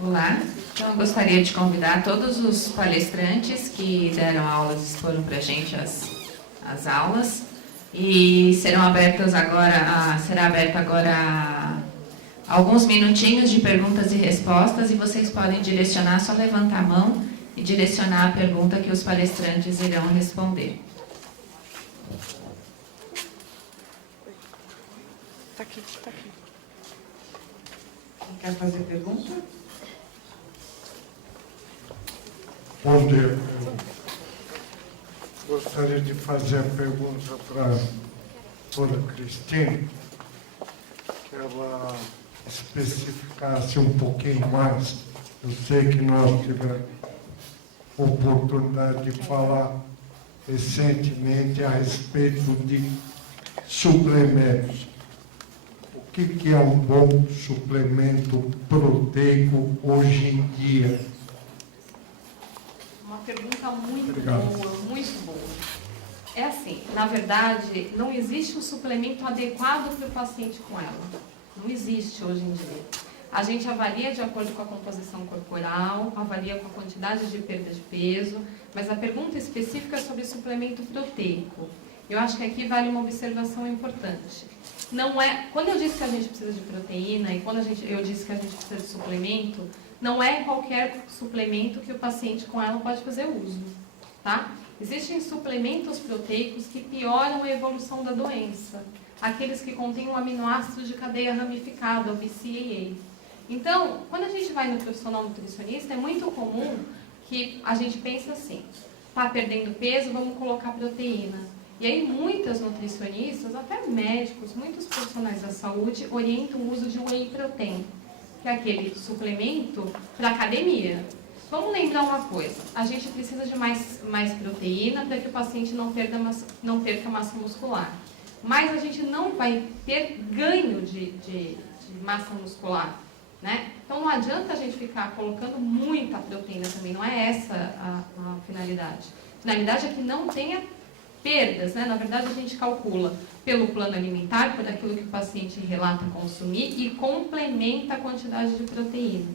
Olá, então eu gostaria de convidar todos os palestrantes que deram aulas, exporam para a gente as aulas, e será aberta agora alguns minutinhos de perguntas e respostas, e vocês podem direcionar, só levantar a mão e direcionar a pergunta que os palestrantes irão responder. Está aqui, está aqui. Quem quer fazer pergunta? Bom dia. Eu gostaria de fazer a pergunta para a doutora Cristina, que ela especificasse um pouquinho mais. Eu sei que nós tivemos oportunidade de falar recentemente a respeito de suplementos. O que é um bom suplemento proteico hoje em dia? Uma pergunta muito Obrigado. boa, muito boa. É assim, na verdade, não existe um suplemento adequado para o paciente com ela. Não existe hoje em dia. A gente avalia de acordo com a composição corporal, avalia com a quantidade de perda de peso, mas a pergunta específica é sobre suplemento proteico. Eu acho que aqui vale uma observação importante. Não é, quando eu disse que a gente precisa de proteína e quando eu disse que a gente precisa de suplemento, não é qualquer suplemento que o paciente com ela pode fazer uso, tá? Existem suplementos proteicos que pioram a evolução da doença, aqueles que contêm um aminoácido de cadeia ramificada, o BCAA. Então, quando a gente vai no profissional nutricionista, é muito comum que a gente pense assim, tá perdendo peso, vamos colocar proteína. E aí muitas nutricionistas, até médicos, muitos profissionais da saúde orientam o uso de whey protein, que é aquele suplemento para academia. Vamos lembrar uma coisa, a gente precisa de mais proteína para que o paciente não perca massa muscular. Mas a gente não vai ter ganho de massa muscular, né? Então não adianta a gente ficar colocando muita proteína também, não é essa a finalidade. A finalidade é que não tenha perdas, né? Na verdade a gente calcula pelo plano alimentar, por aquilo que o paciente relata consumir e complementa a quantidade de proteína.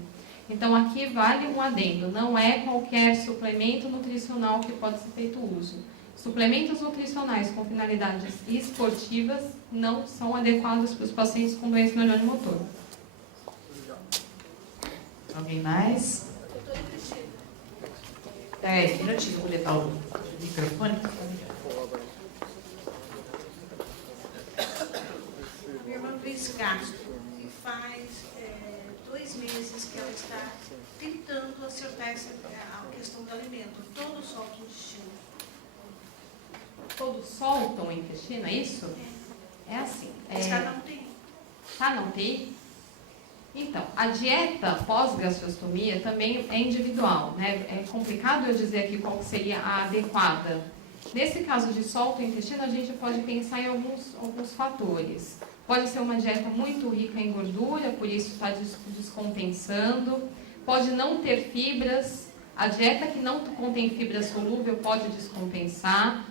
Então aqui vale um adendo, não é qualquer suplemento nutricional que pode ser feito uso. Suplementos nutricionais com finalidades esportivas não são adequados para os pacientes com doença neurônio-motor. Alguém mais? Um minutinho, vou levar o microfone. Minha irmã Luiz Castro, e faz 2 meses que ela está tentando acertar a questão do alimento. Todo solta o intestino. Todos soltam o intestino, é isso? É assim. Ela não tem. Tá, não tem? Então, a dieta pós-gastrostomia também é individual, né? É complicado eu dizer aqui qual seria a adequada. Nesse caso de solto o intestino, a gente pode pensar em alguns fatores. Pode ser uma dieta muito rica em gordura, por isso está descompensando. Pode não ter fibras. A dieta que não contém fibra solúvel pode descompensar.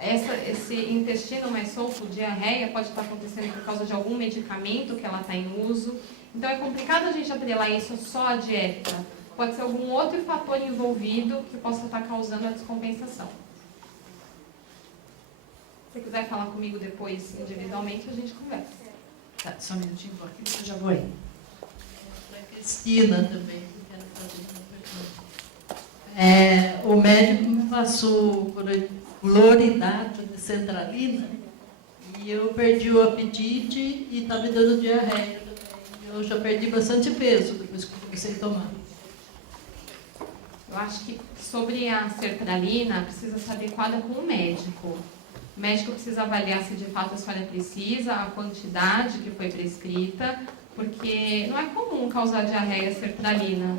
Esse intestino mais solto, diarreia, pode estar acontecendo por causa de algum medicamento que ela está em uso. Então é complicado a gente atrelar isso só à dieta. Pode ser algum outro fator envolvido que possa estar causando a descompensação. Se você quiser falar comigo depois individualmente, a gente conversa. Tá, só um minutinho, vou aqui, eu já vou aí. Para a Cristina também, que eu quero fazer uma pergunta. O médico me passou cloridato de centralina e eu perdi o apetite e está me dando diarreia também. Eu já perdi bastante peso depois que comecei a tomar. Eu acho que sobre a sertralina precisa ser adequada com o médico. O médico precisa avaliar se de fato a senhora precisa, a quantidade que foi prescrita, porque não é comum causar diarreia a sertralina.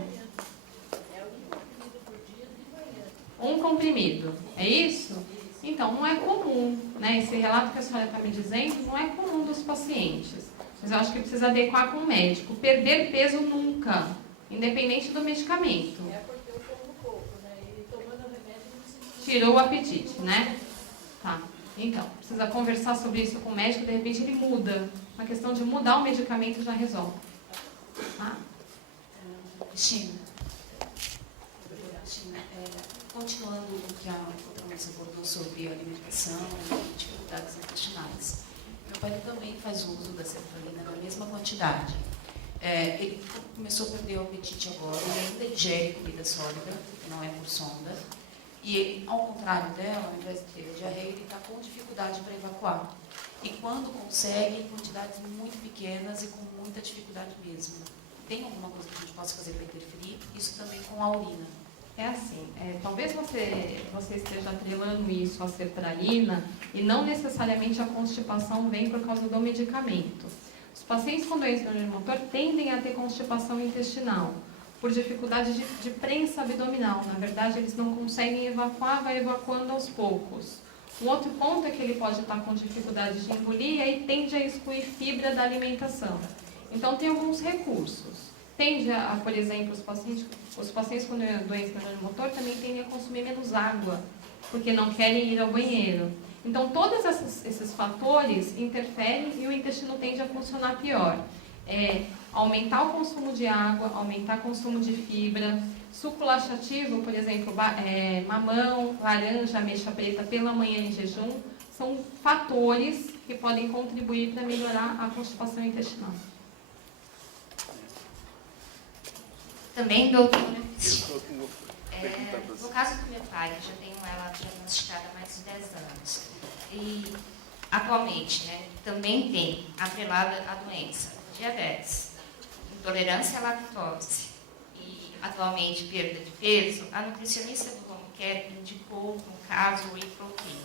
Um comprimido, é isso? Então, não é comum, né? Esse relato que a senhora está me dizendo não é comum dos pacientes. Mas eu acho que precisa adequar com o médico. Perder peso nunca, independente do medicamento. É porque eu como pouco, né? E tomando remédio não se Tirou o apetite, né? Tá. Então, precisa conversar sobre isso com o médico, de repente ele muda. Uma questão de mudar o medicamento já resolve. Tá? Cristina, continuando o que a outra moça abordou sobre alimentação e dificuldades intestinais. Meu pai também faz uso da sertralina na mesma quantidade. Ele começou a perder o apetite agora, ele ainda ingere comida sólida, não é por sonda. E ele, ao contrário dela, ao invés de ter diarreia, ele está com dificuldade para evacuar. E quando consegue, em quantidades muito pequenas e com muita dificuldade mesmo. Tem alguma coisa que a gente possa fazer para interferir? Isso também com a urina. É assim, talvez você esteja atrelando isso à sertralina e não necessariamente a constipação vem por causa do medicamento. Os pacientes com doença neuromotor tendem a ter constipação intestinal por dificuldade de prensa abdominal. Na verdade, eles não conseguem evacuar, vai evacuando aos poucos. Um outro ponto é que ele pode estar com dificuldade de engolir e aí tende a excluir fibra da alimentação. Então, tem alguns recursos. Tende a, por exemplo, os pacientes com doença neuromotor também tendem a consumir menos água, porque não querem ir ao banheiro. Então, todos esses fatores interferem e o intestino tende a funcionar pior. Aumentar o consumo de água, aumentar o consumo de fibra, suco laxativo, por exemplo, mamão, laranja, ameixa preta pela manhã em jejum, são fatores que podem contribuir para melhorar a constipação intestinal. Também, doutora, no caso do meu pai, eu já tenho ela diagnosticada há mais de 10 anos, e atualmente, né, também tem atrelada a doença, diabetes, intolerância à lactose e atualmente perda de peso, a nutricionista do Home Care indicou, no caso, o whey protein,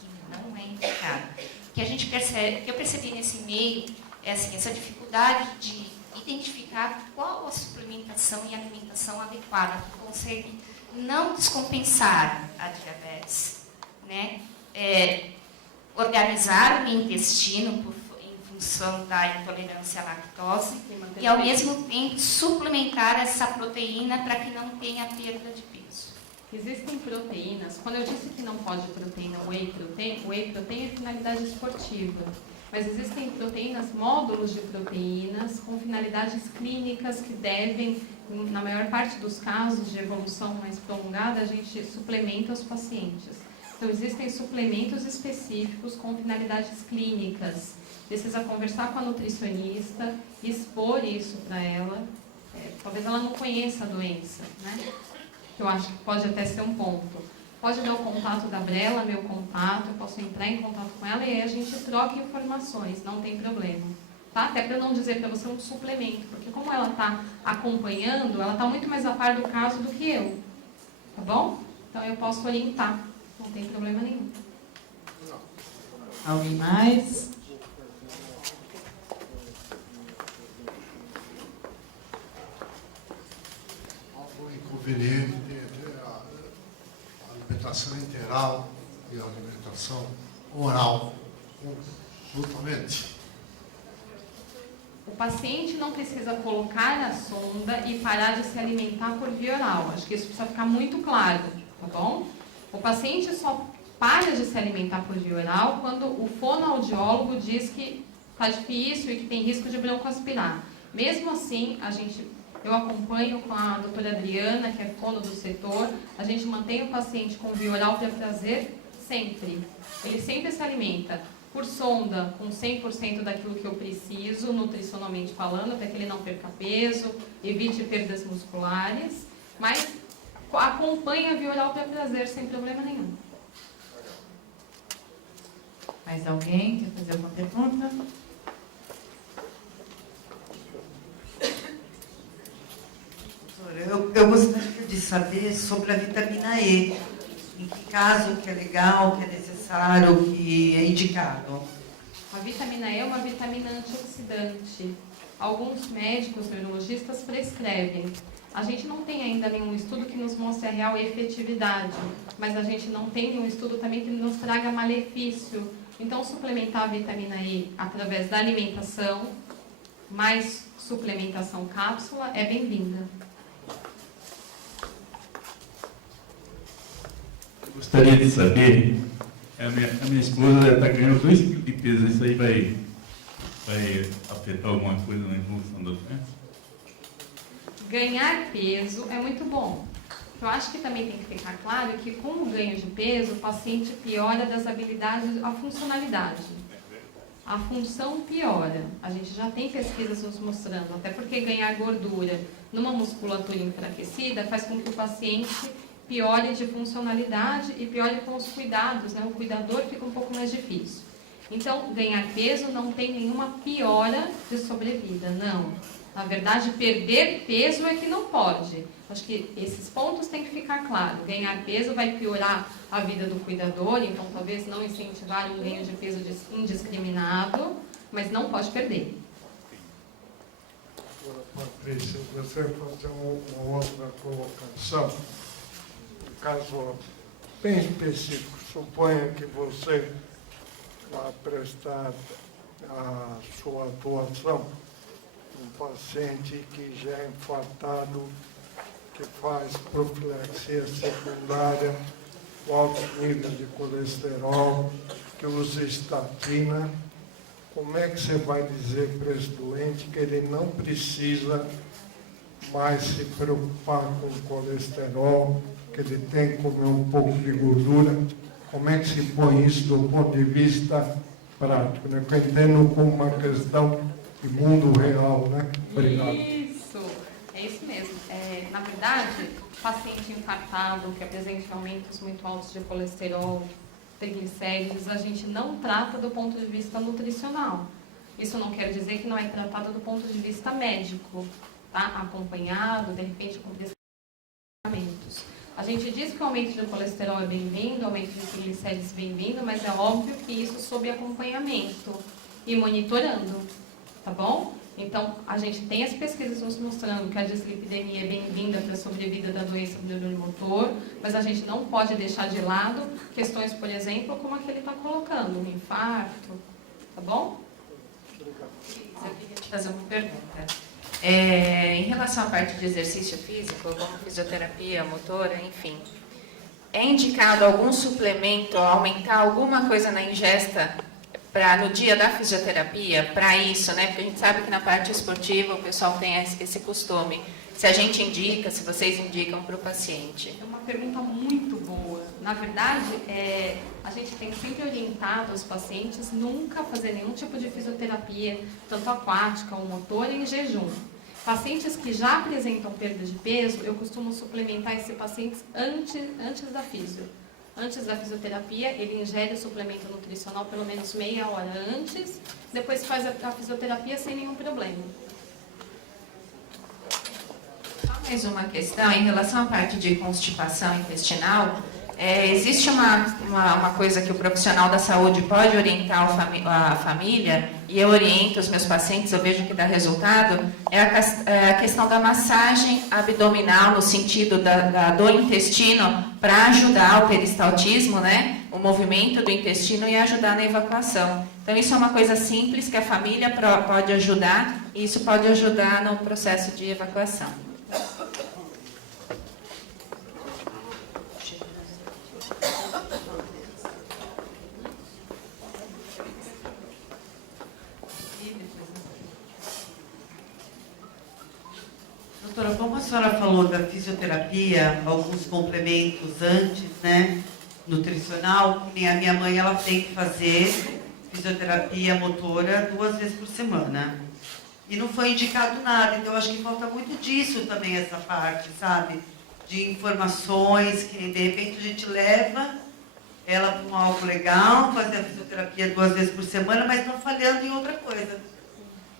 que não é indicado. O que a gente percebe, o que eu percebi nesse meio é assim, essa dificuldade de identificar qual a suplementação e alimentação adequada que consegue não descompensar a diabetes, né? Organizar o intestino em função da intolerância à lactose e, ao mesmo tempo, suplementar essa proteína para que não tenha perda de peso. Existem proteínas, quando eu disse que não pode proteína whey protein é finalidade esportiva. Mas existem proteínas, módulos de proteínas com finalidades clínicas que devem, na maior parte dos casos de evolução mais prolongada, a gente suplementa os pacientes. Então, existem suplementos específicos com finalidades clínicas. Precisa conversar com a nutricionista, expor isso para ela. Talvez ela não conheça a doença, né? Que eu acho que pode até ser um ponto. Pode dar o contato da Brela, meu contato, eu posso entrar em contato com ela e aí a gente troca informações, não tem problema. Tá? Até para não dizer para você um suplemento, porque como ela está acompanhando, ela está muito mais a par do caso do que eu. Tá bom? Então eu posso orientar, não tem problema nenhum. Alguém mais? Algum inconveniente alimentação integral e a alimentação oral, conjuntamente. O paciente não precisa colocar a sonda e parar de se alimentar por via oral. Acho que isso precisa ficar muito claro, tá bom? O paciente só para de se alimentar por via oral quando o fonoaudiólogo diz que está difícil e que tem risco de broncoaspirar. Mesmo assim, eu acompanho com a doutora Adriana, que é fono do setor, a gente mantém o paciente com via oral para prazer sempre. Ele sempre se alimenta por sonda, com 100% daquilo que eu preciso, nutricionalmente falando, para que ele não perca peso, evite perdas musculares, mas acompanha a via oral para prazer sem problema nenhum. Mais alguém quer fazer alguma pergunta? Eu gostaria de saber sobre a vitamina E. Em que caso que é legal, que é necessário, que é indicado? A vitamina E é uma vitamina antioxidante. Alguns médicos neurologistas prescrevem. A gente não tem ainda nenhum estudo que nos mostre a real efetividade, mas a gente não tem nenhum estudo também que nos traga malefício. Então, suplementar a vitamina E através da alimentação, mais suplementação cápsula, é bem-vinda. Gostaria de saber, a minha esposa está ganhando 2 quilos de peso, isso aí vai afetar alguma coisa na evolução da doença? ganhar peso é muito bom. Eu acho que também tem que ficar claro que com o ganho de peso, o paciente piora das habilidades, a funcionalidade. A função piora. A gente já tem pesquisas nos mostrando, até porque ganhar gordura numa musculatura enfraquecida faz com que o paciente piore de funcionalidade e piore com os cuidados, né? O cuidador fica um pouco mais difícil. Então, ganhar peso não tem nenhuma piora de sobrevida, não. Na verdade, perder peso é que não pode. Acho que esses pontos têm que ficar claros. Ganhar peso vai piorar a vida do cuidador, então talvez não incentivar um ganho de peso indiscriminado, mas não pode perder. Agora, Patrícia, você fazer uma outra colocação. Um caso bem específico. Suponha que você vai prestar a sua atuação um paciente que já é infartado, que faz profilaxia secundária, com altos níveis de colesterol, que usa estatina. Como é que você vai dizer para esse doente que ele não precisa mais se preocupar com o colesterol, que ele tem que comer um pouco de gordura? Como é que se põe isso do ponto de vista prático, né? Eu entendo como uma questão de mundo real, né? Obrigado. Isso, é isso mesmo. Na verdade, paciente infartado que apresenta aumentos muito altos de colesterol, triglicéridos, a gente não trata do ponto de vista nutricional. Isso não quer dizer que não é tratado do ponto de vista médico, tá? Acompanhado, de repente, com tratamentos. A gente diz que o aumento de colesterol é bem-vindo, o aumento de triglicéridos é bem-vindo, mas é óbvio que isso sob acompanhamento e monitorando, tá bom? Então, a gente tem as pesquisas nos mostrando que a dislipidemia é bem-vinda para a sobrevida da doença do neurônio motor, mas a gente não pode deixar de lado questões, por exemplo, como a que ele está colocando, um infarto, tá bom? Eu queria te fazer uma pergunta. Em relação à parte de exercício físico, como fisioterapia, motora, enfim, é indicado algum suplemento, aumentar alguma coisa na ingesta no dia da fisioterapia, para isso, né? Porque a gente sabe que na parte esportiva o pessoal tem esse costume. Se a gente indica, se vocês indicam para o paciente. É uma pergunta muito boa. Na verdade, a gente tem sempre orientado os pacientes nunca fazer nenhum tipo de fisioterapia, tanto aquática ou motor, em jejum. Pacientes que já apresentam perda de peso, eu costumo suplementar esses pacientes antes da fisio. Antes da fisioterapia, ele ingere o suplemento nutricional pelo menos meia hora antes, depois faz a fisioterapia sem nenhum problema. Só mais uma questão, em relação à parte de constipação intestinal, existe uma coisa que o profissional da saúde pode orientar a família, e eu oriento os meus pacientes, eu vejo que dá resultado, é a questão da massagem abdominal, no sentido do intestino, para ajudar o peristaltismo, né? O movimento do intestino e ajudar na evacuação. Então, isso é uma coisa simples que a família pode ajudar, e isso pode ajudar no processo de evacuação. Doutora, como a senhora falou da fisioterapia, alguns complementos antes, né, nutricional, que nem a minha mãe, ela tem que fazer fisioterapia motora 2 vezes por semana. E não foi indicado nada, então eu acho que falta muito disso também, essa parte, sabe? De informações, que de repente a gente leva ela para algo legal, fazer a fisioterapia 2 vezes por semana, mas não falhando em outra coisa.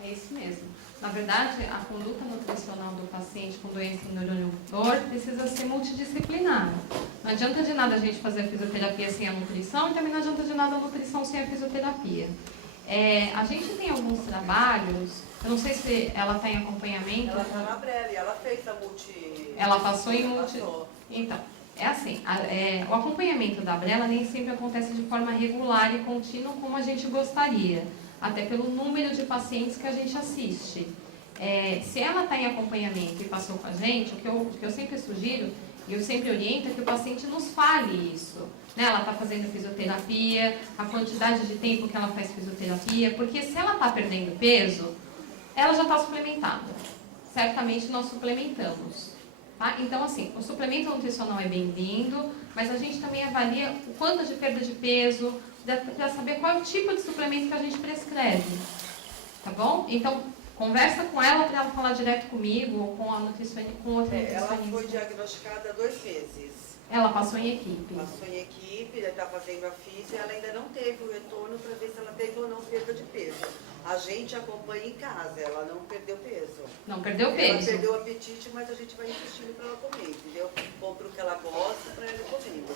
É isso mesmo. Na verdade, a conduta nutricional do paciente com doença do neurônio motor precisa ser multidisciplinar. Não adianta de nada a gente fazer a fisioterapia sem a nutrição e também não adianta de nada a nutrição sem a fisioterapia. A gente tem alguns trabalhos, eu não sei se ela está em acompanhamento. Ela está na Brele, ela fez a multi... Ela passou em multi... Então, é assim, o acompanhamento da Brela nem sempre acontece de forma regular e contínua como a gente gostaria, até pelo número de pacientes que a gente assiste. Se ela está em acompanhamento e passou com a gente, o que eu sempre sugiro, e eu sempre oriento, é que o paciente nos fale isso. Né? Ela está fazendo fisioterapia, a quantidade de tempo que ela faz fisioterapia, porque se ela está perdendo peso, ela já está suplementada. Se certamente nós suplementamos. Tá? Então, assim, o suplemento nutricional é bem-vindo, mas a gente também avalia o quanto de perda de peso, para saber qual é o tipo de suplemento que a gente prescreve. Tá bom? Então, conversa com ela para ela falar direto comigo ou com a nutricionista, com outra nutricionista. Ela foi diagnosticada 2 meses. Ela passou em equipe. Passou em equipe, já está fazendo a física, ela ainda não teve o retorno para ver se ela teve ou não perda de peso. A gente acompanha em casa, ela não perdeu peso. Não perdeu peso. Ela perdeu o apetite, mas a gente vai insistindo para ela comer, entendeu? Compra o que ela gosta para ela ir comendo.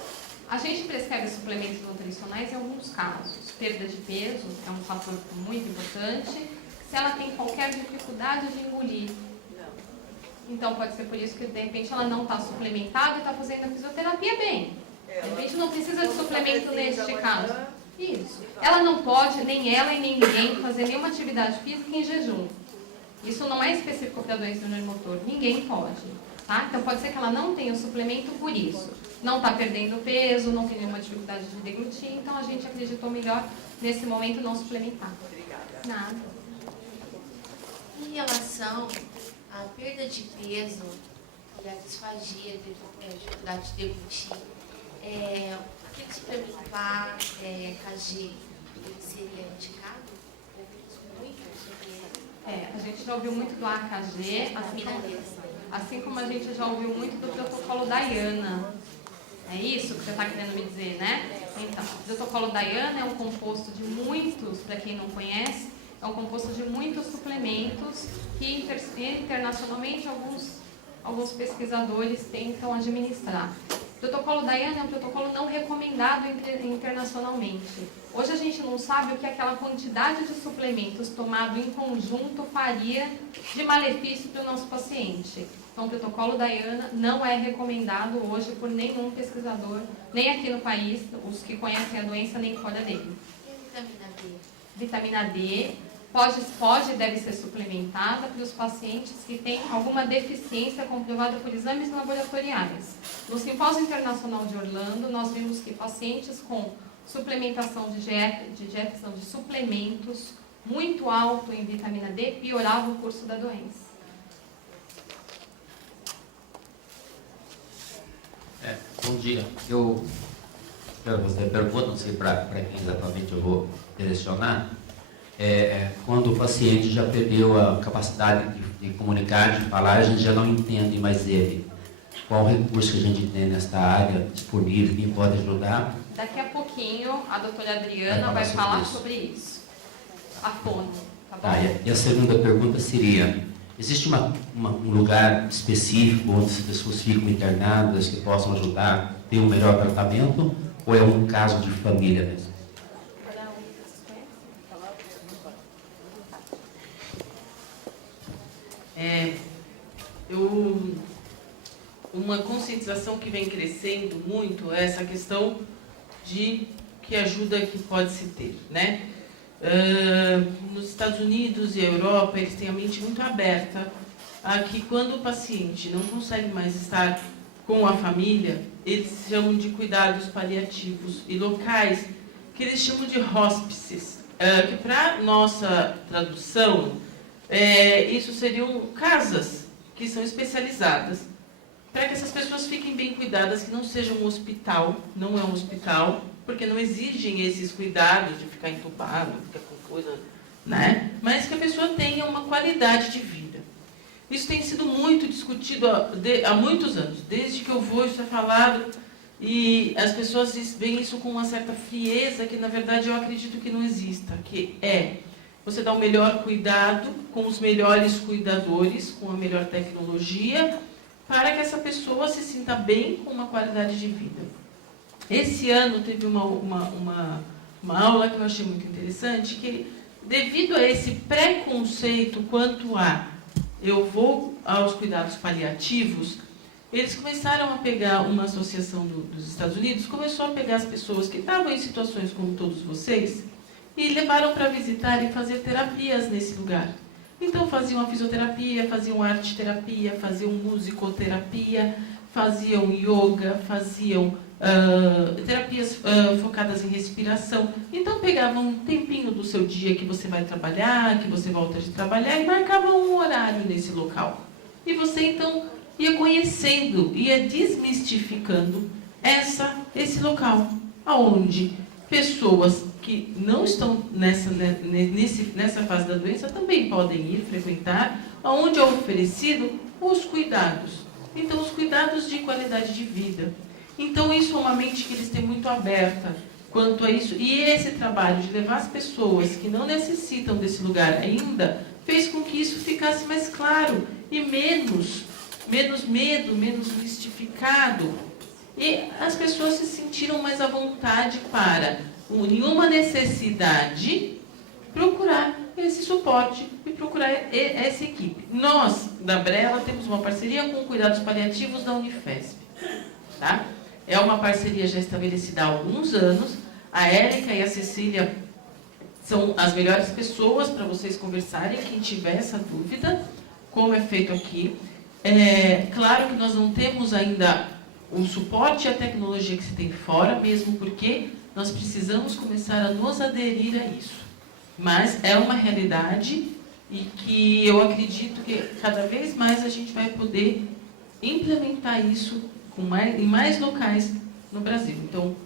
A gente prescreve suplementos nutricionais em alguns casos. Perda de peso é um fator muito importante. Se ela tem qualquer dificuldade de engolir. Então pode ser por isso que de repente ela não está suplementada e está fazendo a fisioterapia bem. De repente não precisa de suplemento neste caso. Isso. Ela não pode, nem ela e nem ninguém, fazer nenhuma atividade física em jejum. Isso não é específico para a doença do neuromotor. Ninguém pode. Tá? Então pode ser que ela não tenha o suplemento por isso. Não está perdendo peso, não tem nenhuma dificuldade de deglutir, então a gente acreditou melhor nesse momento não suplementar. Obrigada. Nada. Em relação à perda de peso e à disfagia, dificuldade de deglutir, aquele suplemento A, KG, ele seria indicado? Muito sobre A gente já ouviu muito do AKG, assim como a gente já ouviu muito do protocolo Diana. É isso que você está querendo me dizer, né? Então, o protocolo Diana é um composto de muitos, para quem não conhece, é um composto de muitos suplementos que internacionalmente alguns pesquisadores tentam administrar. O protocolo Diana é um protocolo não recomendado internacionalmente. Hoje a gente não sabe o que aquela quantidade de suplementos tomado em conjunto faria de malefício para o nosso paciente. Então, o protocolo Diana não é recomendado hoje por nenhum pesquisador, nem aqui no país, os que conhecem a doença, nem fora dele. E vitamina D? Vitamina D pode e deve ser suplementada para os pacientes que têm alguma deficiência comprovada por exames laboratoriais. No Simpósio Internacional de Orlando, nós vimos que pacientes com suplementação de dieta de suplementos muito alto em vitamina D piorava o curso da doença. Bom dia. Eu quero fazer a pergunta, não sei para quem exatamente eu vou direcionar. Quando o paciente já perdeu a capacidade de comunicar, de falar, a gente já não entende mais ele. Qual recurso que a gente tem nesta área disponível, quem pode ajudar? Daqui a pouquinho a doutora Adriana vai falar sobre isso. A fono, tá bom? E a segunda pergunta seria, existe um lugar específico onde as pessoas ficam internadas que possam ajudar a ter um melhor tratamento, ou é um caso de família mesmo? Uma conscientização que vem crescendo muito é essa questão de que ajuda que pode se ter, né? Nos Estados Unidos e Europa, eles têm a mente muito aberta a que quando o paciente não consegue mais estar com a família, eles chamam de cuidados paliativos e locais que eles chamam de hospices, que para nossa tradução, isso seriam casas que são especializadas para que essas pessoas fiquem bem cuidadas, que não seja um hospital, não é um hospital, porque não exigem esses cuidados de ficar entubado, ficar com coisa, né? Mas que a pessoa tenha uma qualidade de vida. Isso tem sido muito discutido há muitos anos, desde que eu vou, isso é falado, e as pessoas veem isso com uma certa frieza, que na verdade eu acredito que não exista, que você dá o melhor cuidado, com os melhores cuidadores, com a melhor tecnologia, para que essa pessoa se sinta bem com uma qualidade de vida. Esse ano teve uma aula que eu achei muito interessante, que devido a esse preconceito quanto a eu vou aos cuidados paliativos, eles começaram a pegar, uma associação dos Estados Unidos, começou a pegar as pessoas que estavam em situações como todos vocês, e levaram para visitar e fazer terapias nesse lugar. Então faziam a fisioterapia, faziam arte-terapia, faziam musicoterapia, faziam yoga, faziam terapias focadas em respiração. Então pegavam um tempinho do seu dia que você vai trabalhar, que você volta de trabalhar, e marcavam um horário nesse local. E você, então, ia conhecendo, ia desmistificando esse local, aonde pessoas que não estão nessa fase da doença também podem ir frequentar, aonde é oferecido os cuidados. Então, os cuidados de qualidade de vida. Então, isso é uma mente que eles têm muito aberta quanto a isso. E esse trabalho de levar as pessoas que não necessitam desse lugar ainda, fez com que isso ficasse mais claro e menos medo, menos mistificado. E as pessoas se sentiram mais à vontade para, nenhuma necessidade, procurar esse suporte e procurar essa equipe. Nós, da Brela, temos uma parceria com Cuidados Paliativos da Unifesp. Tá? É uma parceria já estabelecida há alguns anos. A Érica e a Cecília são as melhores pessoas para vocês conversarem, quem tiver essa dúvida, como é feito aqui. Claro que nós não temos ainda o suporte e a tecnologia que se tem fora, mesmo porque nós precisamos começar a nos aderir a isso. Mas é uma realidade e que eu acredito que cada vez mais a gente vai poder implementar isso em mais locais no Brasil. Então,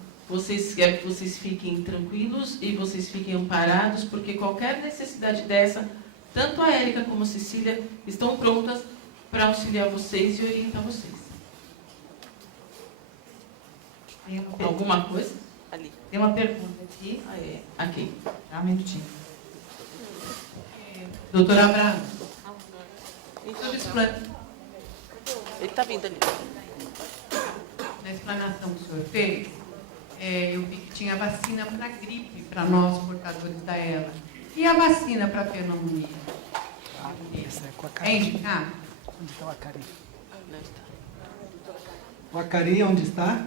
quero que vocês fiquem tranquilos e vocês fiquem amparados, porque qualquer necessidade dessa, tanto a Érica como a Cecília estão prontas para auxiliar vocês e orientar vocês. Alguma coisa? Ali. Tem uma pergunta aqui. Aqui. Dá um minutinho. Doutora Abraham. Ele está vindo ali. Na explanação que o senhor fez, eu vi que tinha vacina para gripe, para nós portadores da ELA. E a vacina para pneumonia? É indicado? Onde está o Acari? O Acari, onde está?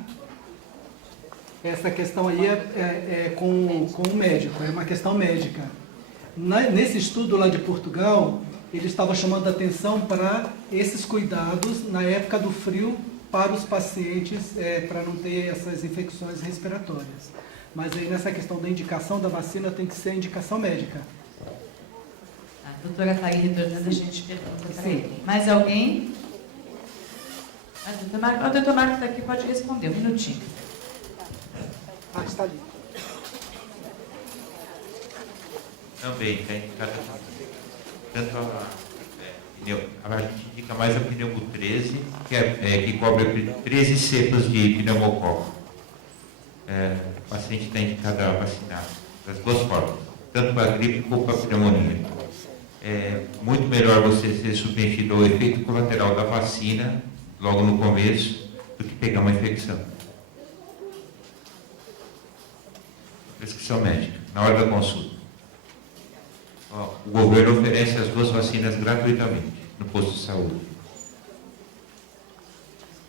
Essa questão aí é com o médico, é uma questão médica. Nesse estudo lá de Portugal, ele estava chamando a atenção para esses cuidados na época do frio para os pacientes, para não ter essas infecções respiratórias. Mas aí nessa questão da indicação da vacina tem que ser indicação médica. A doutora está aí retornando, a gente pergunta para ele. Mais alguém? O doutor Marcos está aqui, pode responder, um minutinho. Está ali. Também, está indicada tanto a gente indica mais a pneumo 13, que cobre 13 cepas de pneumococo. O paciente está indicado a vacinar das duas formas, tanto para a gripe como para a pneumonia. É muito melhor você ser submetido ao efeito colateral da vacina logo no começo do que pegar uma infecção. Prescrição médica, na hora da consulta. O governo oferece as duas vacinas gratuitamente no posto de saúde.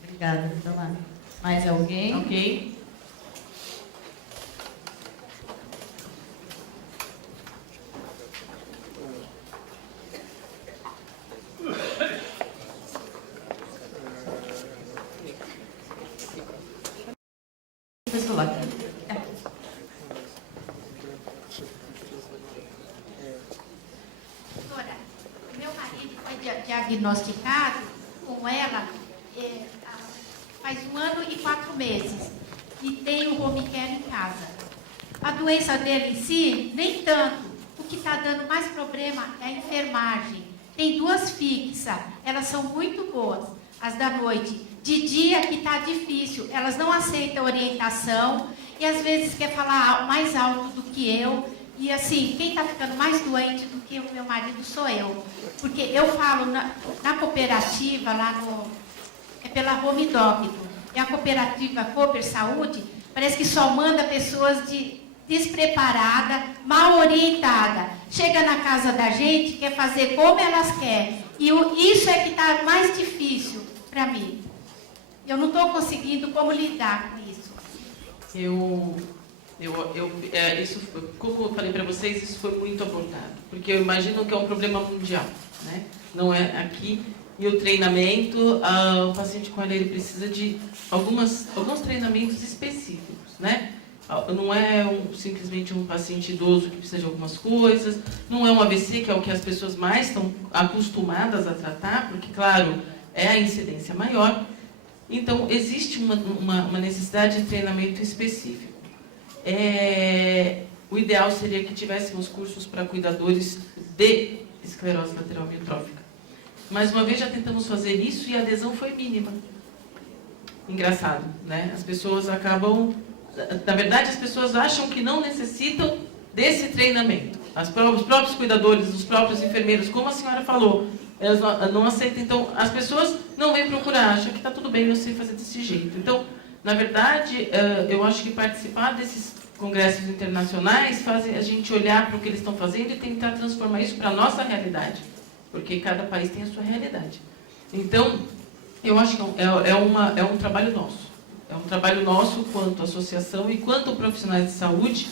Obrigada, doutor Marcos. Mais alguém? Ok. Doutora, meu marido foi diagnosticado com ela faz 1 ano e 4 meses e tem o home care em casa. A doença dele em si, nem tanto. O que está dando mais problema é a enfermagem. Tem 2 fixas, elas são muito boas, as da noite. De dia que está difícil, elas não aceitam orientação e às vezes quer falar mais alto do que eu. E assim, quem está ficando mais doente do que o meu marido sou eu. Porque eu falo na cooperativa, é pela Home Doctor, e a cooperativa Cooper Saúde, parece que só manda pessoas despreparadas, mal orientadas. Chega na casa da gente, quer fazer como elas querem. E isso é que está mais difícil para mim. Eu não estou conseguindo como lidar com isso. Isso, como eu falei para vocês, isso foi muito abordado, porque eu imagino que é um problema mundial, né? Não é aqui. E o treinamento, o paciente com ele precisa de alguns treinamentos específicos, né? Não é simplesmente um paciente idoso que precisa de algumas coisas, não é um AVC, que é o que as pessoas mais estão acostumadas a tratar, porque, claro, é a incidência maior. Então, existe uma necessidade de treinamento específico. O ideal seria que tivéssemos cursos para cuidadores de esclerose lateral amiotrófica. Mais uma vez, já tentamos fazer isso e a adesão foi mínima. Engraçado, né? As pessoas acabam... Na verdade, as pessoas acham que não necessitam desse treinamento. Os próprios cuidadores, os próprios enfermeiros, como a senhora falou, elas não aceitam. Então, as pessoas não vêm procurar, acham que está tudo bem, eu sei fazer desse jeito. Então, na verdade, eu acho que participar desses congressos internacionais fazem a gente olhar para o que eles estão fazendo e tentar transformar isso para a nossa realidade, porque cada país tem a sua realidade. Então, eu acho que é um trabalho nosso. É um trabalho nosso, quanto associação e quanto profissionais de saúde,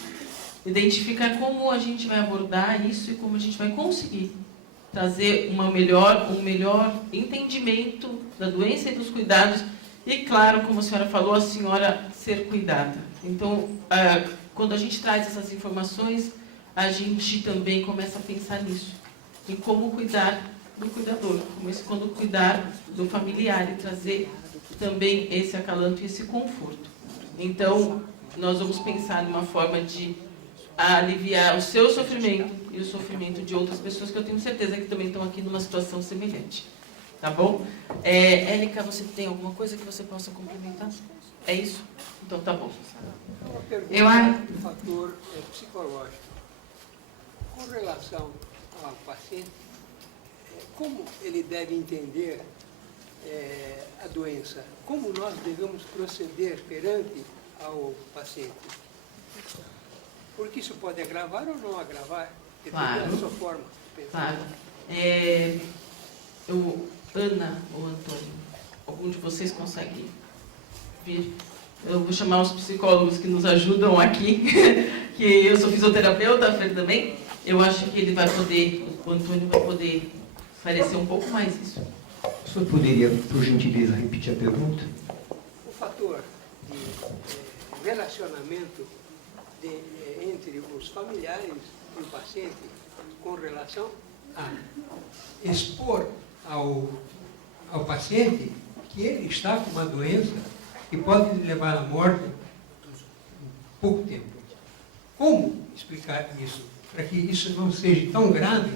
identificar como a gente vai abordar isso e como a gente vai conseguir trazer um melhor entendimento da doença e dos cuidados. E, claro, como a senhora falou, a senhora ser cuidada. Então, quando a gente traz essas informações, a gente também começa a pensar nisso, em como cuidar do cuidador, quando cuidar do familiar e trazer também esse acalanto e esse conforto. Então, nós vamos pensar numa forma de aliviar o seu sofrimento e o sofrimento de outras pessoas que eu tenho certeza que também estão aqui numa situação semelhante. Tá bom? Érica, você tem alguma coisa que você possa complementar? É isso? Então tá bom. Uma pergunta do fator psicológico. Com relação ao paciente, como ele deve entender a doença? Como nós devemos proceder perante ao paciente? Porque isso pode agravar ou não agravar? Claro. Da sua forma de pensar. Claro. Ana ou Antônio, algum de vocês consegue vir? Eu vou chamar os psicólogos que nos ajudam aqui, que eu sou fisioterapeuta, a Fer também. Eu acho que ele vai poder, o Antônio vai poder esclarecer um pouco mais isso. O senhor poderia, por gentileza, repetir a pergunta? O fator de relacionamento entre os familiares e o paciente com relação a expor ao paciente que ele está com uma doença que pode levar à morte em pouco tempo. Como explicar isso? Para que isso não seja tão grave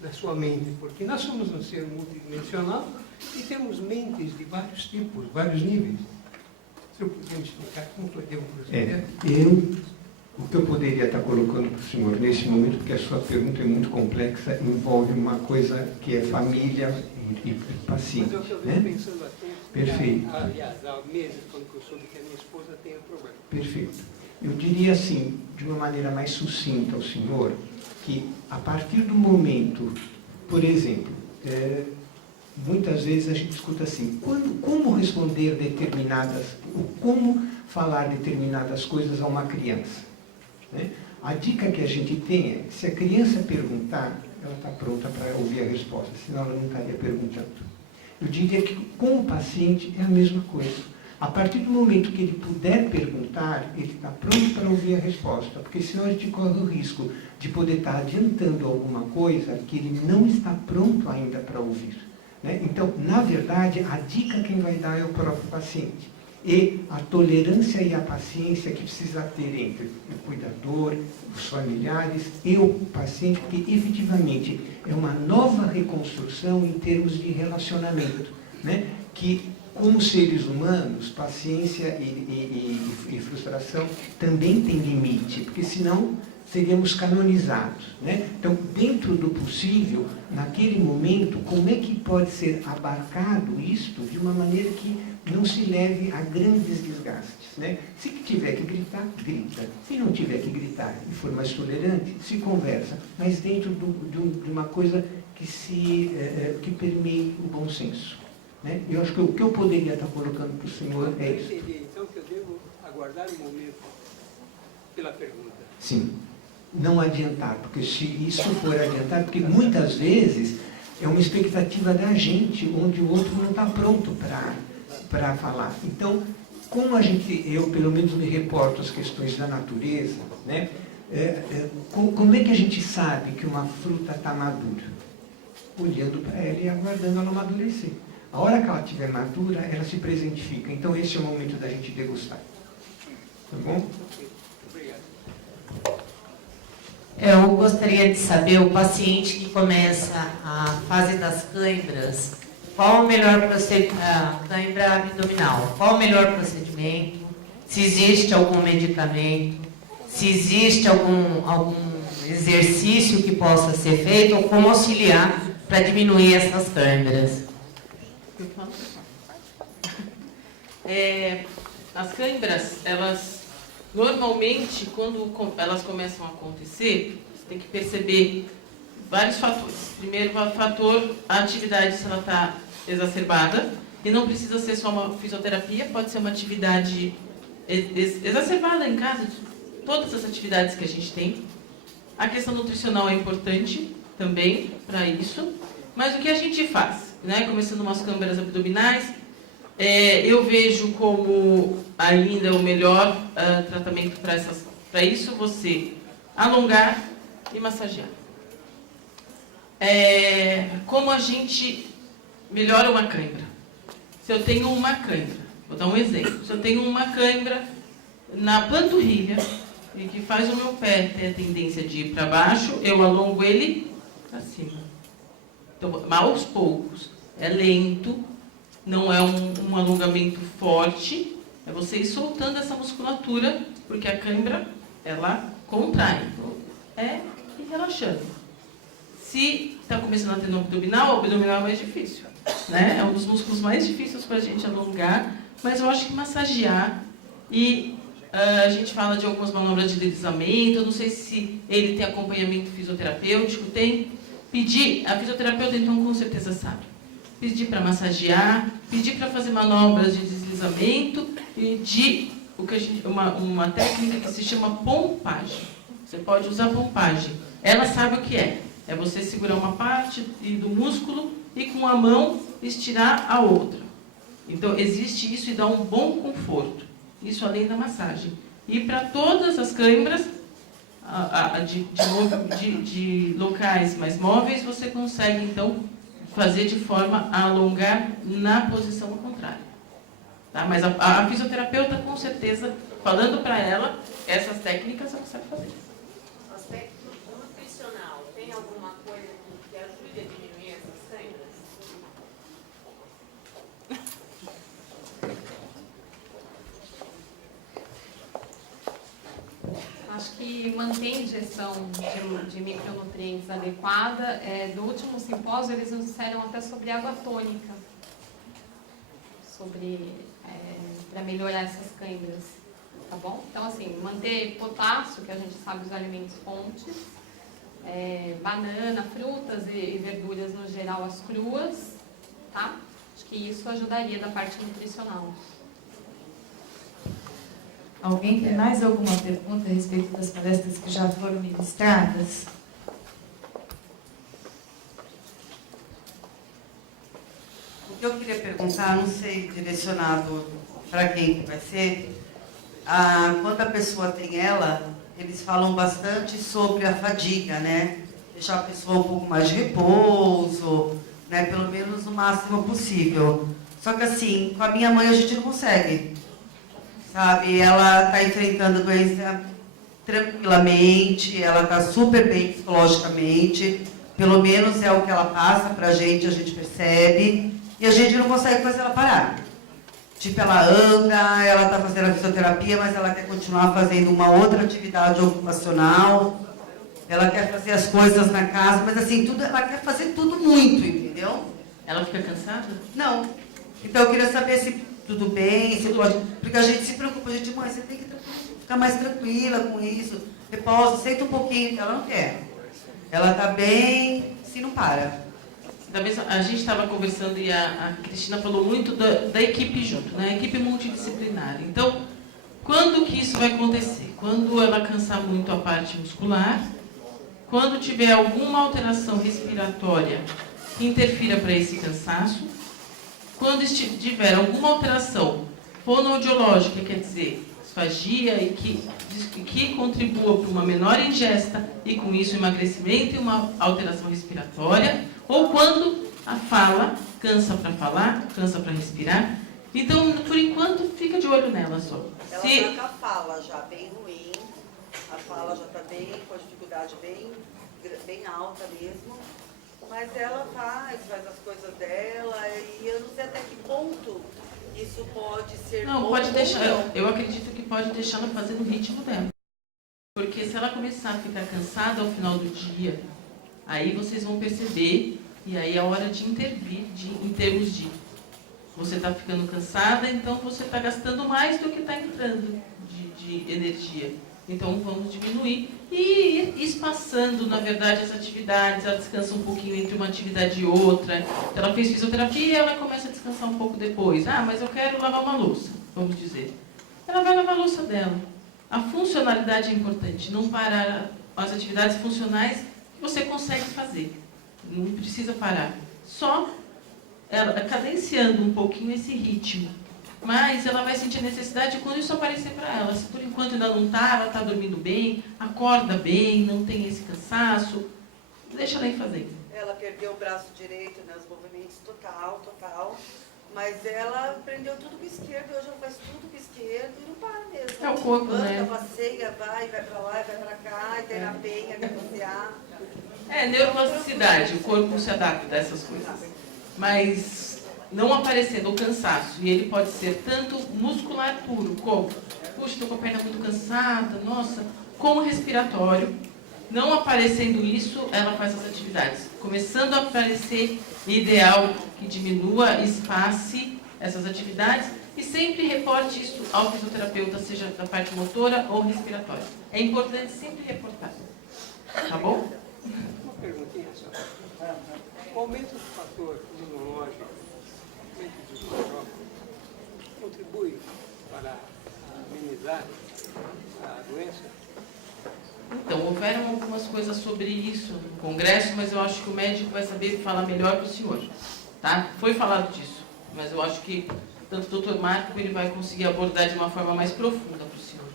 na sua mente, porque nós somos um ser multidimensional e temos mentes de vários tipos, vários níveis. Se eu puder me explicar como eu devo proceder? O que eu poderia estar colocando para o senhor nesse momento, porque a sua pergunta é muito complexa, envolve uma coisa que é família e paciente. Mas é o que eu venho pensando há tempo. Perfeito. Aliás, há meses, quando eu soube que a minha esposa tem um problema. Perfeito. Eu diria assim, de uma maneira mais sucinta ao senhor, que a partir do momento, por exemplo, muitas vezes a gente escuta assim, como responder como falar determinadas coisas a uma criança? Né? A dica que a gente tem é que se a criança perguntar, ela está pronta para ouvir a resposta, senão ela não estaria perguntando. Eu diria que com o paciente é a mesma coisa. A partir do momento que ele puder perguntar, ele está pronto para ouvir a resposta, porque senão a gente corre o risco de poder estar adiantando alguma coisa que ele não está pronto ainda para ouvir. Né? Então, na verdade, a dica quem vai dar é o próprio paciente. E a tolerância e a paciência que precisa ter entre o cuidador, os familiares e o paciente, porque efetivamente é uma nova reconstrução em termos de relacionamento, né? Que, como seres humanos, paciência e frustração também tem limite, porque senão seríamos canonizados. Né? Então, dentro do possível, naquele momento, como é que pode ser abarcado isto de uma maneira que não se leve a grandes desgastes? Né? Se tiver que gritar, grita. Se não tiver que gritar e for mais tolerante, se conversa, mas dentro de uma coisa que permeie o bom senso. Né? Eu acho que o que eu poderia estar colocando para o senhor é isso. Eu entendi, então, que eu devo aguardar um momento pela pergunta. Sim. Não adiantar, porque se isso for adiantar, porque muitas vezes é uma expectativa da gente, onde o outro não está pronto para falar. Então, como eu pelo menos me reporto às questões da natureza, né? Como é que a gente sabe que uma fruta está madura? Olhando para ela e aguardando ela amadurecer. A hora que ela estiver madura, ela se presentifica. Então esse é o momento da gente degustar. Tá bom? Eu gostaria de saber, o paciente que começa a fase das câimbras, qual o melhor procedimento, câimbra abdominal, qual o melhor procedimento, se existe algum medicamento, se existe algum exercício que possa ser feito, ou como auxiliar para diminuir essas câimbras. As câimbras, elas normalmente, quando elas começam a acontecer, você tem que perceber vários fatores. Primeiro, o fator, a atividade, se ela está exacerbada, e não precisa ser só uma fisioterapia, pode ser uma atividade exacerbada em casa, todas as atividades que a gente tem. A questão nutricional é importante também para isso, mas o que a gente faz? Né? Começando umas câimbras abdominais, eu vejo como ainda o melhor tratamento para isso, você alongar e massagear. Como a gente melhora uma câimbra? Se eu tenho uma câimbra, vou dar um exemplo, se eu tenho uma câimbra na panturrilha e que faz o meu pé ter a tendência de ir para baixo, eu alongo ele para cima. Então, aos poucos, é lento, não é um alongamento forte, é você ir soltando essa musculatura, porque a câimbra, ela contrai, então, e relaxando. Se está começando a ter no abdominal, o abdominal é mais difícil, né? É um dos músculos mais difíceis para a gente alongar, mas eu acho que massagear e a gente fala de algumas manobras de deslizamento, eu não sei se ele tem acompanhamento fisioterapêutico, tem. Pedir, a fisioterapeuta então com certeza sabe. Pedir para massagear, pedir para fazer manobras de deslizamento e de uma técnica que se chama pompagem. Você pode usar pompagem. Ela sabe o que é. É você segurar uma parte do músculo e com a mão estirar a outra. Então existe isso e dá um bom conforto. Isso além da massagem. E para todas as câimbras de locais mais móveis, você consegue então fazer de forma a alongar na posição contrária. Tá? Mas a fisioterapeuta, com certeza, falando para ela, essas técnicas ela sabe fazer. O aspecto nutricional, tem alguma coisa que ajude a diminuir essas câimbras? Acho que manter a ingestão de micronutrientes adequada. Do último simpósio, eles nos disseram até sobre água tônica, para melhorar essas câimbras, tá bom? Então, assim, manter potássio, que a gente sabe os alimentos fontes, banana, frutas e verduras no geral, as cruas, tá? Acho que isso ajudaria da parte nutricional. Alguém tem mais alguma pergunta a respeito das palestras que já foram ministradas? O que eu queria perguntar, não sei direcionado para quem que vai ser, quando a pessoa tem eles falam bastante sobre a fadiga, né? Deixar a pessoa um pouco mais de repouso, né? Pelo menos o máximo possível. Só que assim, com a minha mãe a gente não consegue. Sabe, ela está enfrentando a doença tranquilamente, ela está super bem psicologicamente, pelo menos é o que ela passa para a gente percebe, e a gente não consegue fazer ela parar. Tipo, ela anda, ela está fazendo a fisioterapia, mas ela quer continuar fazendo uma outra atividade ocupacional, ela quer fazer as coisas na casa, mas assim, ela quer fazer tudo muito, entendeu? Ela fica cansada? Não. Então eu queria saber se tudo bem, se pode, porque a gente se preocupa, a gente, mãe, você tem que ficar mais tranquila com isso, repousa, senta um pouquinho, ela não quer. Ela está bem, se não para. A gente estava conversando e a Cristina falou muito da equipe junto, né? A equipe multidisciplinar. Então, quando que isso vai acontecer? Quando ela cansar muito a parte muscular, quando tiver alguma alteração respiratória que interfira para esse cansaço, quando tiver alguma alteração fonoaudiológica, quer dizer, disfagia e que contribua para uma menor ingesta e, com isso, emagrecimento e uma alteração respiratória, ou quando a fala cansa para falar, cansa para respirar. Então, por enquanto, fica de olho nela só. Ela está com a fala já bem ruim, a fala já está bem, com a dificuldade bem alta mesmo, mas ela faz as coisas dela, e eu não sei até que ponto isso pode ser Não, bom pode ou deixar. não. Eu acredito que pode deixar ela fazer no ritmo dela. Porque se ela começar a ficar cansada ao final do dia, aí vocês vão perceber, e aí é hora de intervir em termos de você está ficando cansada, então você está gastando mais do que está entrando de energia. Então vamos diminuir e ir espaçando, na verdade, as atividades. Ela descansa um pouquinho entre uma atividade e outra. Ela fez fisioterapia, ela começa a descansar um pouco depois. Ah, mas eu quero lavar uma louça, vamos dizer. Ela vai lavar a louça dela. A funcionalidade é importante, não parar as atividades funcionais que você consegue fazer. Não precisa parar. Só ela cadenciando um pouquinho esse ritmo. Mas ela vai sentir necessidade quando isso aparecer para ela. Se por enquanto ainda não está, ela está dormindo bem, acorda bem, não tem esse cansaço, deixa ela ir fazer. Ela perdeu o braço direito, né, os movimentos total, mas ela aprendeu tudo com o esquerdo, hoje ela faz tudo com o esquerdo e não para mesmo. É o corpo, anda, né? passeia, vai para lá, vai para cá, e tem na penha, quer passear. É, neuroplasticidade, o corpo se adapta a essas coisas. Mas não aparecendo o cansaço, e ele pode ser tanto muscular puro, como, puxa, estou com a perna muito cansada, nossa, como respiratório. Não aparecendo isso, ela faz as atividades. Começando a aparecer, ideal que diminua, espace essas atividades e sempre reporte isso ao fisioterapeuta, seja da parte motora ou respiratória. É importante sempre reportar. Tá bom? Uma perguntinha só. O aumento do fator imunológico, o aumento do estrogênio, contribui para amenizar a doença? Então, houveram algumas coisas sobre isso no congresso, mas eu acho que o médico vai saber falar melhor para o senhor. Tá? Foi falado disso, mas eu acho que tanto o Dr. Marco ele vai conseguir abordar de uma forma mais profunda para o senhor.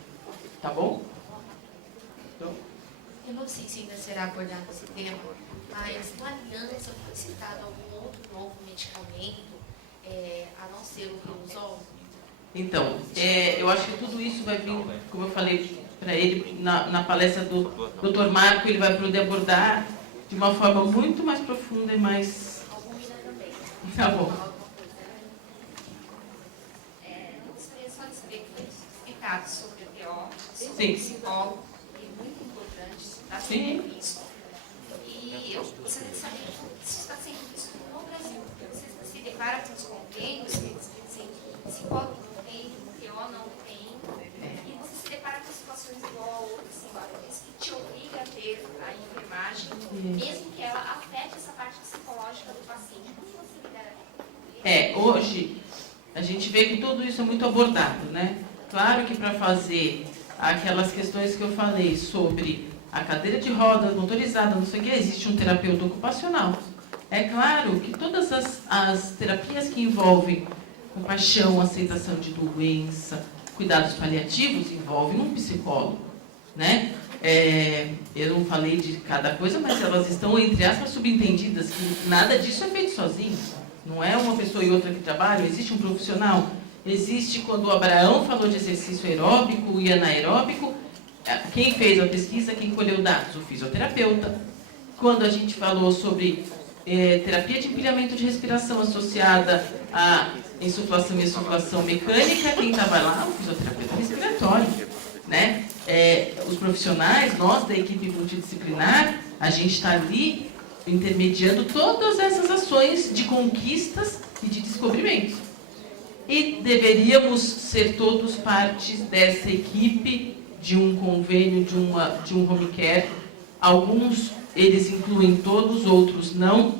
Tá bom? Então, eu não sei se ainda será abordado esse tema, mas na aliança foi citado algum outro novo medicamento, a não ser o Riluzol? então, eu acho que tudo isso vai vir, como eu falei para ele na palestra do Dr. Marco, ele vai poder abordar de uma forma muito mais profunda e mais... Tá bom. Eu gostaria só de saber que foi explicado sobre o TO, sobre Sim. o psicólogo, que é muito importante, está sendo visto. E eu gostaria de saber como isso está sendo visto no Brasil. Você se depara com os compêndios, que dizem que psicólogo não tem, TO não tem, e você se depara com situações igual a outras, assim, que te obriga a ter a enfermagem, mesmo que ela afete essa parte psicológica do paciente. Como você lidera? Hoje a gente vê que tudo isso é muito abordado, né? Claro que para fazer aquelas questões que eu falei sobre a cadeira de rodas motorizada, não sei o que, existe um terapeuta ocupacional. É claro que todas as terapias que envolvem compaixão, aceitação de doença, cuidados paliativos, envolvem um psicólogo, né? Eu não falei de cada coisa, mas elas estão, entre aspas, subentendidas, que nada disso é feito sozinho. Não é uma pessoa e outra que trabalham, existe um profissional. Existe, quando o Abraão falou de exercício aeróbico e anaeróbico, quem fez a pesquisa, quem colheu dados? O fisioterapeuta. Quando a gente falou sobre terapia de empilhamento de respiração associada a insuflação e exsuflação mecânica, quem estava lá? O fisioterapeuta respiratório, né? Os profissionais, nós da equipe multidisciplinar, a gente está ali intermediando todas essas ações de conquistas e de descobrimentos. E deveríamos ser todos partes dessa equipe, de um convênio, de um home care. Alguns, eles incluem todos, outros não.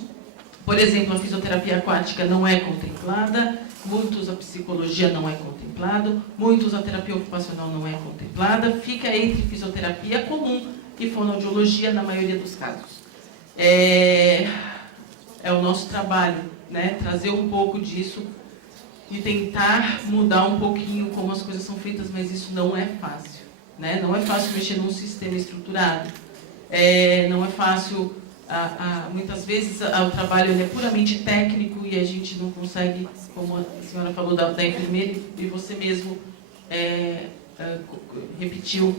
Por exemplo, a fisioterapia aquática não é contemplada, muitos a psicologia não é contemplado, muitos a terapia ocupacional não é contemplada, fica entre fisioterapia comum e fonoaudiologia na maioria dos casos. É o nosso trabalho, né? Trazer um pouco disso e tentar mudar um pouquinho como as coisas são feitas, mas isso não é fácil, né? Não é fácil mexer num sistema estruturado, não é fácil, muitas vezes o trabalho ele é puramente técnico e a gente não consegue, como a senhora falou da enfermeira e você mesmo repetiu,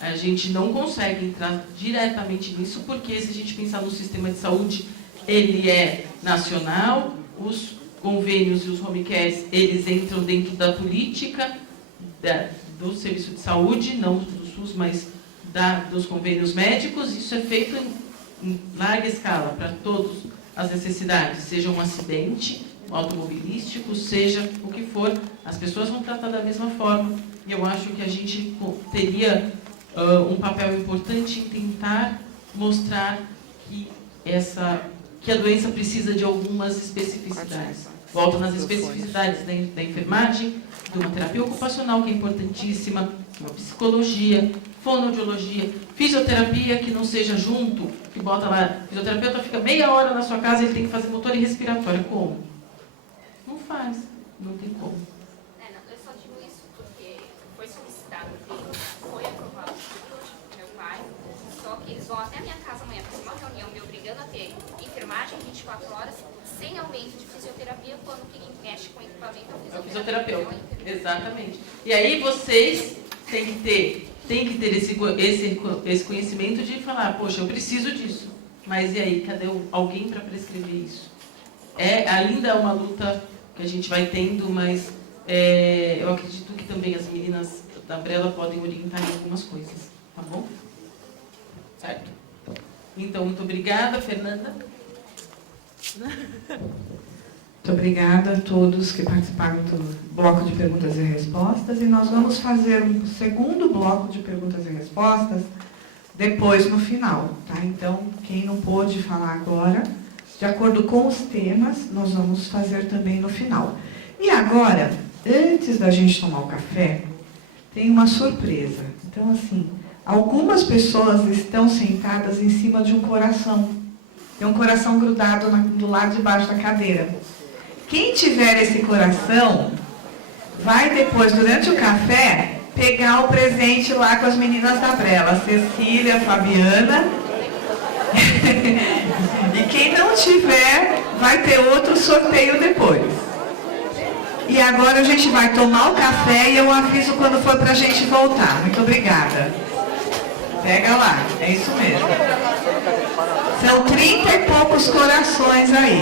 a gente não consegue entrar diretamente nisso, porque se a gente pensar no sistema de saúde, ele é nacional, os convênios e os home cares, eles entram dentro da política do serviço de saúde, não do SUS, mas dos convênios médicos. Isso é feito em larga escala para todas as necessidades, seja um acidente automobilístico, seja o que for, as pessoas vão tratar da mesma forma. E eu acho que a gente teria um papel importante em tentar mostrar que a doença precisa de algumas especificidades. Volto nas especificidades da enfermagem, de uma terapia ocupacional, que é importantíssima, uma psicologia, fonoaudiologia, fisioterapia que não seja junto, que bota lá, o fisioterapeuta fica meia hora na sua casa, ele tem que fazer motor e respiratório. Como? Não faz, não tem como. Eu só digo isso porque foi solicitado, foi aprovado pelo meu pai, só que eles vão até a minha casa amanhã fazer uma reunião me obrigando a ter enfermagem 24 horas, sem aumento de fisioterapia, quando quem mexe com equipamento é o fisioterapeuta. Exatamente. E aí vocês têm que ter esse conhecimento de falar, poxa, eu preciso disso. Mas e aí, cadê alguém para prescrever isso? Ainda é uma luta que a gente vai tendo, mas eu acredito que também as meninas da Brela podem orientar em algumas coisas. Tá bom? Certo? Então, muito obrigada, Fernanda. Muito obrigada a todos que participaram do bloco de perguntas e respostas. E nós vamos fazer um segundo bloco de perguntas e respostas depois, no final. Tá? Então, quem não pôde falar agora, de acordo com os temas, nós vamos fazer também no final. E agora, antes da gente tomar o café, tem uma surpresa. Então, assim, algumas pessoas estão sentadas em cima de um coração. Tem um coração grudado do lado de baixo da cadeira. Quem tiver esse coração, vai depois, durante o café, pegar o presente lá com as meninas da Brela, Cecília, Fabiana. E quem não tiver, vai ter outro sorteio depois. E agora a gente vai tomar o café e eu aviso quando for para a gente voltar. Muito obrigada. Pega lá, é isso mesmo. São 30 e poucos corações aí.